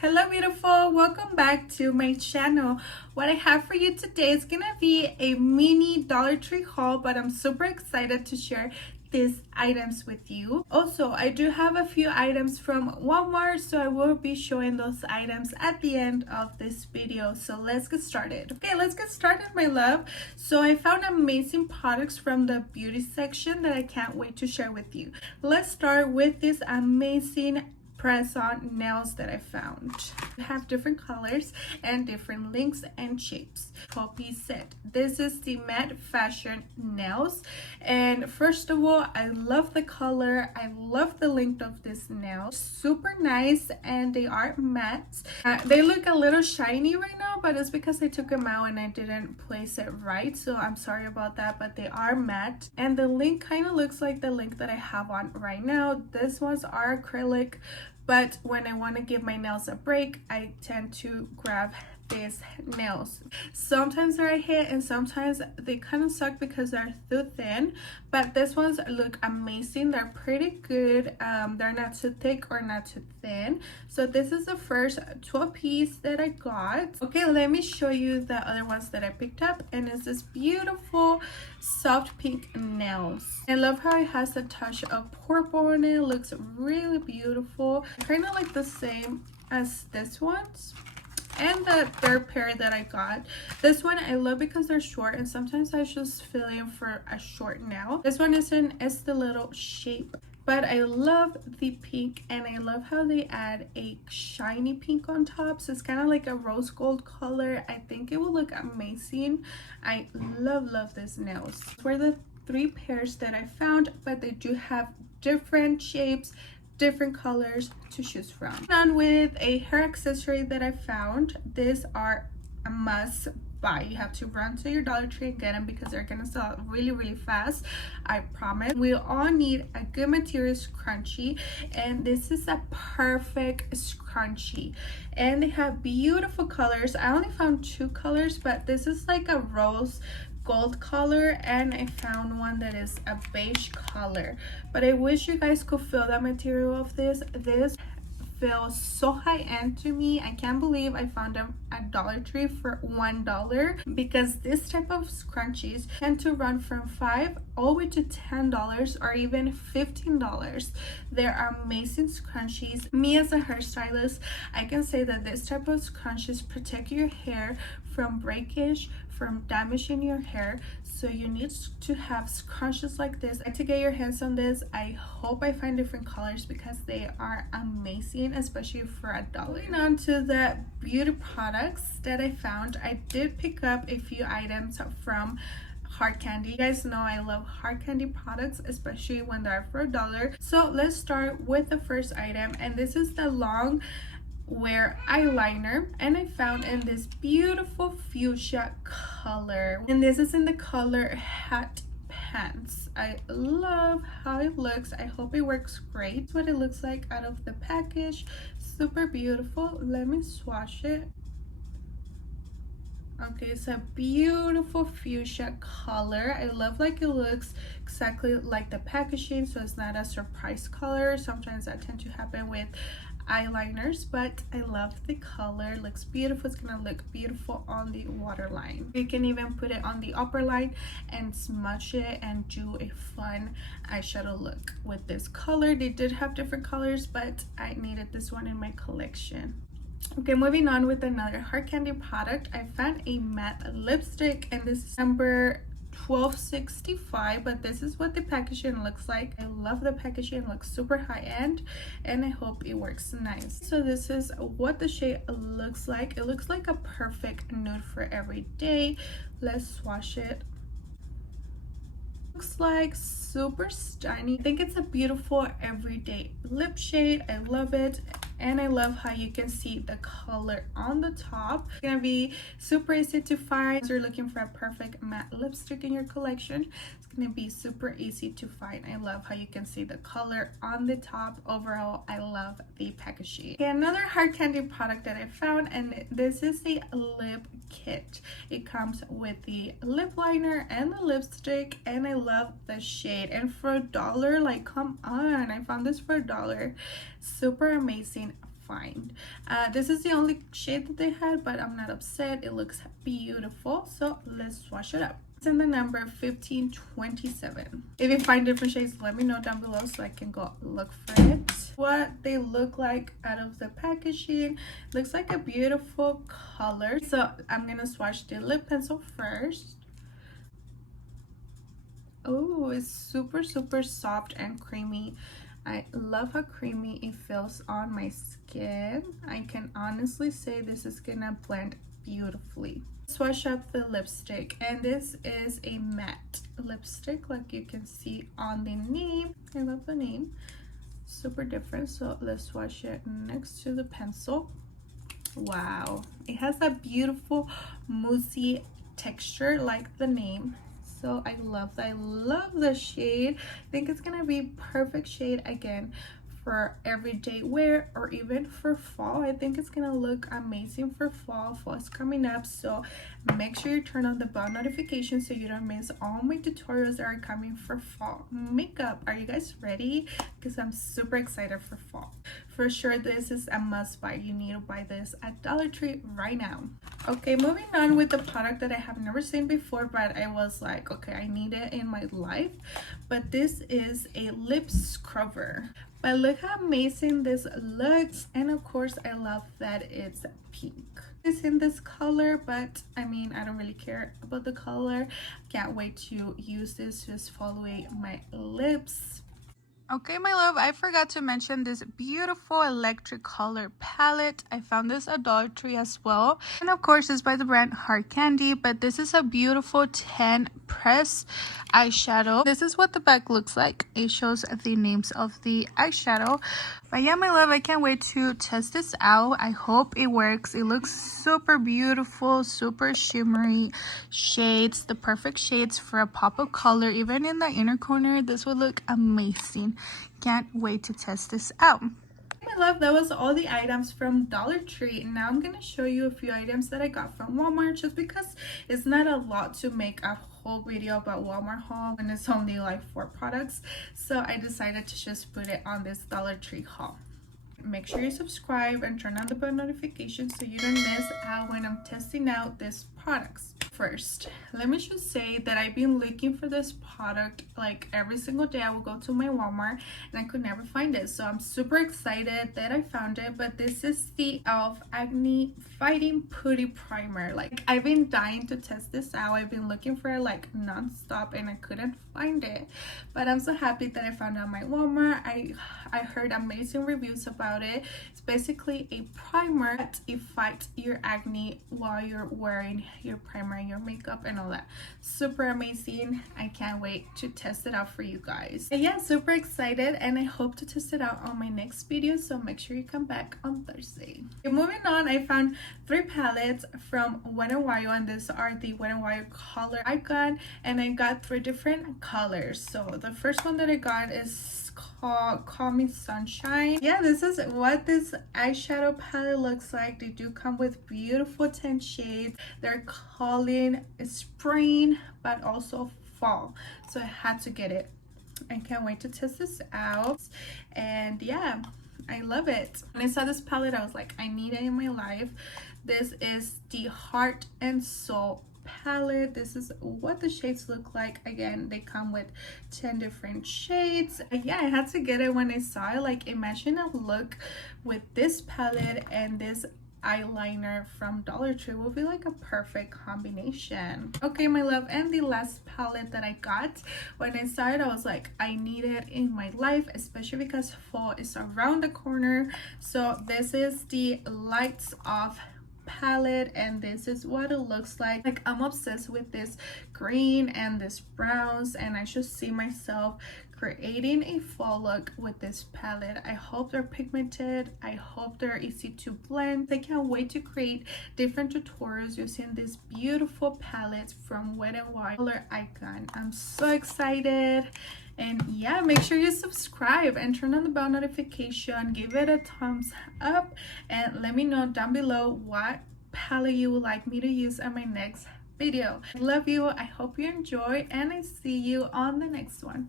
Hello beautiful, welcome back to my channel. What I have for you today is gonna be a mini Dollar Tree haul, but I'm super excited to share these items with you. Also, I do have a few items from Walmart, so I will be showing those items at the end of this video. So let's get started. Okay, let's get started, my love. So I found amazing products from the beauty section that I can't wait to share with you. Let's start with this amazing press-on nails that I found. We have different colors and different lengths and shapes. 12-piece set. This is the matte fashion nails, and first of all, I love the color. I love the length of this nail. Super nice, and they are matte. They look a little shiny right now, but it's because I took them out and I didn't place it right, so I'm sorry about that, but they are matte, and the link kind of looks like the link that I have on right now. These ones are acrylic, but when I want to give my nails a break, I tend to grab these nails. Sometimes they're a hit and sometimes they kind of suck because they're too thin, but these ones look amazing. They're pretty good. They're not too thick or not too thin. So this is the first 12-piece that I got. Okay, let me show you the other ones that I picked up, and it's this beautiful soft pink nails. I love how it has a touch of purple in it. It looks really beautiful, kind of like the same as this one's. And the third pair that I got, this one I love because they're short, and sometimes I just feel in for a short nail. This one is in stiletto shape, but I love the pink, and I love how they add a shiny pink on top, so it's kind of like a rose gold color. I think it will look amazing. I love these nails. These were the three pairs that I found, but they do have different shapes, different colors to choose from. On with a hair accessory that I found. These are a must buy. You have to run to your Dollar Tree and get them because they're gonna sell really fast, I promise. We all need a good material scrunchie, and this is a perfect scrunchie, and they have beautiful colors. I only found two colors, but this is like a rose gold color, and I found one that is a beige color, but I wish you guys could feel the material of this. This feels so high-end to me. I can't believe I found them at Dollar Tree for $1, because this type of scrunchies tend to run from $5 all the way to $10 or even $15. They're amazing scrunchies. Me as a hairstylist, I can say that this type of scrunchies protect your hair from breakage, from damaging your hair, so you need to have scrunchies like this. I to get your hands on this. I hope I find different colors because they are amazing, especially for $1. Moving on to the beauty products that I found, I did pick up a few items from hard candy. You guys know I love hard candy products, especially when they're for $1. So let's start with the first item, and this is the long wear eyeliner, and I found in this beautiful fuchsia color, and this is in the color Hat Pants. I love how it looks. I hope it works great. That's what it looks like out of the package. Super beautiful. Let me swatch it. Okay, it's a beautiful fuchsia color. I love like it looks exactly like the packaging, so it's not a surprise color. Sometimes that tends to happen with eyeliners, but I love the color. It looks beautiful. It's gonna look beautiful on the waterline. You can even put it on the upper line and smudge it and do a fun eyeshadow look with this color. They did have different colors, but I needed this one in my collection. Okay, moving on with another hard candy product. I found a matte lipstick, and this is number 1265, but this is what the packaging looks like. I love the packaging. It looks super high-end, and I hope it works nice. So this is what the shade looks like. It looks like a perfect nude for every day. Let's swatch it. Looks like super shiny. I think it's a beautiful everyday lip shade. I love it, and I love how you can see the color on the top. It's gonna be super easy to find. If you're looking for a perfect matte lipstick in your collection, it's gonna be super easy to find. I love how you can see the color on the top. Overall, I love the packaging. Okay, another hard candy product that I found, and this is the lip kit. It comes with the lip liner and the lipstick, and I love the shade. And for $1, like, come on, I found this for $1. Super amazing. find. This is the only shade that they had, but I'm not upset. It looks beautiful, so let's swatch it up. It's in the number 1527. If you find different shades, let me know down below so I can go look for it. What they look like out of the packaging. Looks like a beautiful color. So I'm gonna swatch the lip pencil first. Oh, it's super soft and creamy. I love how creamy it feels on my skin. I can honestly say this is gonna blend beautifully. Swatch up the lipstick, and this is a matte lipstick like you can see on the name. I love the name, super different. So let's swatch it next to the pencil. Wow, it has that beautiful moussey texture like the name. So I love that. I love the shade. I think it's gonna be perfect shade again for everyday wear or even for fall. I think it's gonna look amazing for fall. Fall is coming up, so make sure you turn on the bell notification so you don't miss all my tutorials that are coming for fall makeup. Are you guys ready? Because I'm super excited for fall. For sure, this is a must buy. You need to buy this at Dollar Tree right now. Okay, moving on with the product that I have never seen before, but I was like, okay, I need it in my life. But this is a lip scrubber. But look how amazing this looks, and of course I love that it's pink. It's in this color, but I mean, I don't really care about the color. Can't wait to use this, just following my lips. Okay, my love, I forgot to mention this beautiful electric color palette. I found this at Dollar Tree as well. And of course, it's by the brand Hard Candy, but this is a beautiful 10 press eyeshadow. This is what the back looks like. It shows the names of the eyeshadow. But yeah, my love, I can't wait to test this out. I hope it works. It looks super beautiful, super shimmery shades, the perfect shades for a pop of color. Even in the inner corner, this would look amazing. Can't wait to test this out. My love, that was all the items from Dollar Tree. Now I'm gonna show you a few items that I got from Walmart, just because it's not a lot to make a whole video about Walmart haul and it's only like 4 products, so I decided to just put it on this Dollar Tree haul. Make sure you subscribe and turn on the bell notifications so you don't miss out when I'm testing out these products. First, let me just say that I've been looking for this product like every single day. I will go to my Walmart and I could never find it, so I'm super excited that I found it. But this is the e.l.f. Acne Fighting Putty Primer. Like, I've been dying to test this out. I've been looking for it like non-stop and I couldn't find it, but I'm so happy that I found out my Walmart. I heard amazing reviews about it. It's basically a primer that it fights your acne while you're wearing your primer and your makeup and all that. Super amazing. I can't wait to test it out for you guys. And yeah, super excited, and I hope to test it out on my next video, so make sure you come back on Thursday. Okay, moving on, I found 3 palettes from Wet n Wild, and these are the Wet n Wild color icon, and I got 3 different colors. So the first one that I got is called Call Me Sunshine. Yeah, this is what this eyeshadow palette looks like. They do come with beautiful 10 shades. They're calling spring but also fall, so I had to get it. I can't wait to test this out, and yeah, I love it. When I saw this palette, I was like, I need it in my life. This is the Heart and Soul palette. This is what the shades look like. Again, they come with 10 different shades. Yeah, I had to get it when I saw it. Like, imagine a look with this palette and this eyeliner from Dollar Tree will be like a perfect combination. Okay, my love, and the last palette that I got, when I saw it, I was like, I need it in my life, especially because fall is around the corner. So this is the Lights Off palette, and this is what it looks like. Like, I'm obsessed with this green and this browns, and I just see myself creating a fall look with this palette. I hope they're pigmented. I hope they're easy to blend. I can't wait to create different tutorials using these beautiful palettes from Wet n Wild color icon. I'm so excited. And yeah, make sure you subscribe and turn on the bell notification. Give it a thumbs up and let me know down below what palette you would like me to use in my next video. I love you. I hope you enjoy, and I see you on the next one.